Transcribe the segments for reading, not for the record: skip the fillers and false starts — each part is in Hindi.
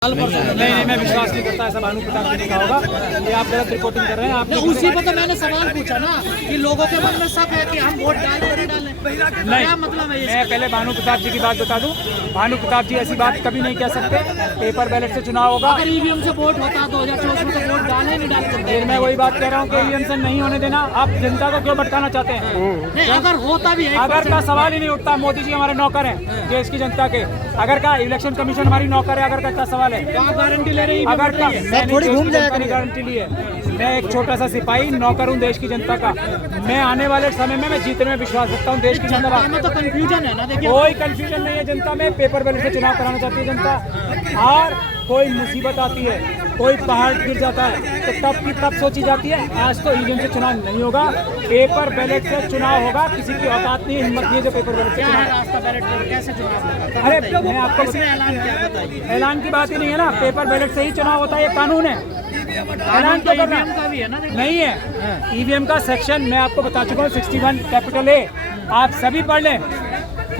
नहीं, मैं विश्वास नहीं करता ऐसा भानु प्रताप जी ने कहा होगा। ये आप गलत रिपोर्टिंग कर रहे हैं। आप उसी पर तो मैंने सवाल पूछा ना कि लोगों के मन में शक है कि हम वोट डालें या नहीं डालें। क्या मतलब है? मैं पहले भानु प्रताप जी की बात बता दूं। भानु प्रताप जी ऐसी बात कभी नहीं कह सकते। पेपर बैलेट से चुनाव होगा। अगर ईवीएम से वोट होता 2024 में तो वोट डाले नहीं डालते। फिर मैं वही बात कह रहा हूँ कि ईवीएम से नहीं होने देना। आप जनता को क्यों भटकाना चाहते हैं? नहीं, अगर होता भी है, अगर का सवाल ही नहीं उठता। मोदी जी हमारे नौकर हैं देश की जनता के। अगर का इलेक्शन कमीशन हमारी नौकर है, अगर का क्या सवाल है? क्या गारंटी ले रही है? अगर का मैं थोड़ी घूम जाएगा गारंटी ली है। मैं एक छोटा सा सिपाही नौकर हूँ देश की जनता का। मैं आने वाले समय में मैं जीतने में विश्वास रखता हूँ देश की जनता में। तो कंफ्यूजन है ना, देखिए कोई कंफ्यूजन नहीं है जनता में। पेपर बैलेट से चुनाव कराना चाहती है जनता। और कोई मुसीबत आती है, कोई पहाड़ गिर जाता है तो तब की तब सोची जाती है। आज तो ईवीएम से चुनाव नहीं होगा, पेपर बैलेट से चुनाव होगा। किसी की औकात नहीं, हिम्मत नहीं है जो पेपर बैलेट से चुनाव। रास्ता बैलेट पर कैसे चुनाव होगा? अरे मैं आपको ऐलान किया, बताइए। ऐलान की बात ही नहीं है ना। पेपर बैलेट से ही चुनाव होता है, ये कानून है। ऐलान तो ईवीएम का भी है ना? नहीं है। ईवीएम का सेक्शन मैं आपको बता चुका हूँ 61A। आप सभी पढ़ लें।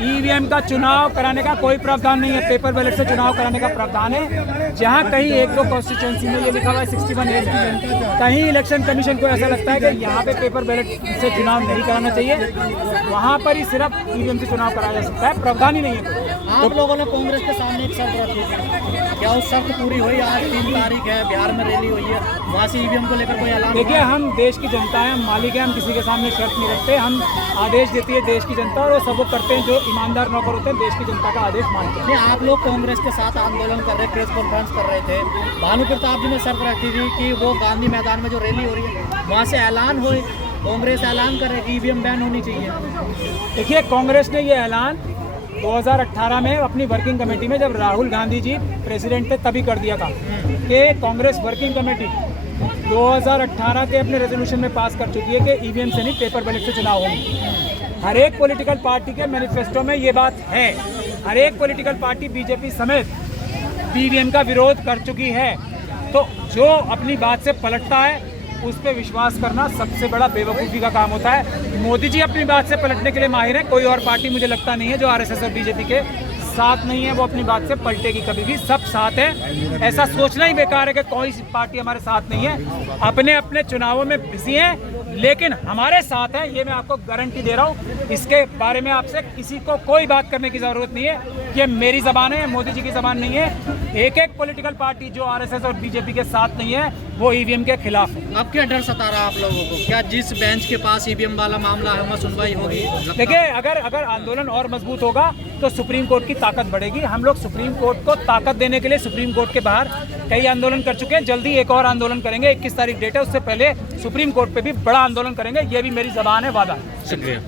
ईवीएम का चुनाव कराने का कोई प्रावधान नहीं है। पेपर बैलेट से चुनाव कराने का प्रावधान है। जहां कहीं एक दो कॉन्स्टिट्यूएंसी में ये लिखा हुआ है 61A में, कहीं इलेक्शन कमीशन को ऐसा लगता है कि यहाँ पे पेपर बैलेट से चुनाव नहीं कराना चाहिए, वहां पर ही सिर्फ ईवीएम से चुनाव कराया जा सकता है। प्रावधान ही नहीं है। आप लोगों ने कांग्रेस के सामने एक शर्त रखी थी, क्या उस शर्त पूरी हुई? आज 3 तारीख है, बिहार में रैली हुई है, वहाँ से ईवीएम को लेकर कोई ऐलान? देखिए, हम देश की जनता है, हम मालिक हैं, हम किसी के सामने शर्त नहीं रखते। हम आदेश देती है देश की जनता, और वो सब वो करते हैं जो ईमानदार नौकर होते हैं, देश की जनता का आदेश मानते हैं। नहीं, आप लोग कांग्रेस के साथ आंदोलन कर रहे, प्रेस कॉन्फ्रेंस कर रहे थे। भानु प्रताप जी ने शर्त रखी थी कि वो गांधी मैदान में जो रैली हो रही है वहाँ से ऐलान हो, कांग्रेस ऐलान करे कि ईवीएम बैन होनी चाहिए। देखिए, कांग्रेस ने ये ऐलान 2018 में अपनी वर्किंग कमेटी में, जब राहुल गांधी जी प्रेसिडेंट थे, तभी कर दिया था कि कांग्रेस वर्किंग कमेटी 2018 के अपने रेजोल्यूशन में पास कर चुकी है कि ईवीएम से नहीं, पेपर बैलेट से चुनाव होंगे। हर एक पॉलिटिकल पार्टी के मैनिफेस्टो में ये बात है। हर एक पॉलिटिकल पार्टी बीजेपी समेत ईवीएम का विरोध कर चुकी है। तो जो अपनी बात से पलटता है उस पर विश्वास करना सबसे बड़ा बेवकूफ़ी का काम होता है। मोदी जी अपनी बात से पलटने के लिए माहिर है। कोई और पार्टी मुझे लगता नहीं है जो आरएसएस और बीजेपी के साथ नहीं है, वो अपनी बात से पलटेगी कभी भी। सब साथ है। ऐसा सोचना ही बेकार है कि कोई पार्टी हमारे साथ नहीं है। अपने अपने चुनावों में बिजी हैं, लेकिन हमारे साथ है, ये मैं आपको गारंटी दे रहा हूँ। इसके बारे में आपसे किसी को कोई बात करने की ज़रूरत नहीं है। ये मेरी ज़बान है, मोदी जी की ज़बान नहीं है। एक एक पॉलिटिकल पार्टी जो आरएसएस और बीजेपी के साथ नहीं है, वो ईवीएम के खिलाफ है। अब क्या डर सता रहा आप लोगों को? क्या जिस बेंच के पास ईवीएम वाला मामला है वहाँ सुनवाई होगी? देखिए, अगर आंदोलन और मजबूत होगा तो सुप्रीम कोर्ट की ताकत बढ़ेगी। हम लोग सुप्रीम कोर्ट को ताकत देने के लिए सुप्रीम कोर्ट के बाहर कई आंदोलन कर चुके हैं। जल्दी एक और आंदोलन करेंगे। 21 तारीख डेट है, उससे पहले सुप्रीम कोर्ट पे भी बड़ा आंदोलन करेंगे। ये भी मेरी ज़बान है, वादा है। शुक्रिया।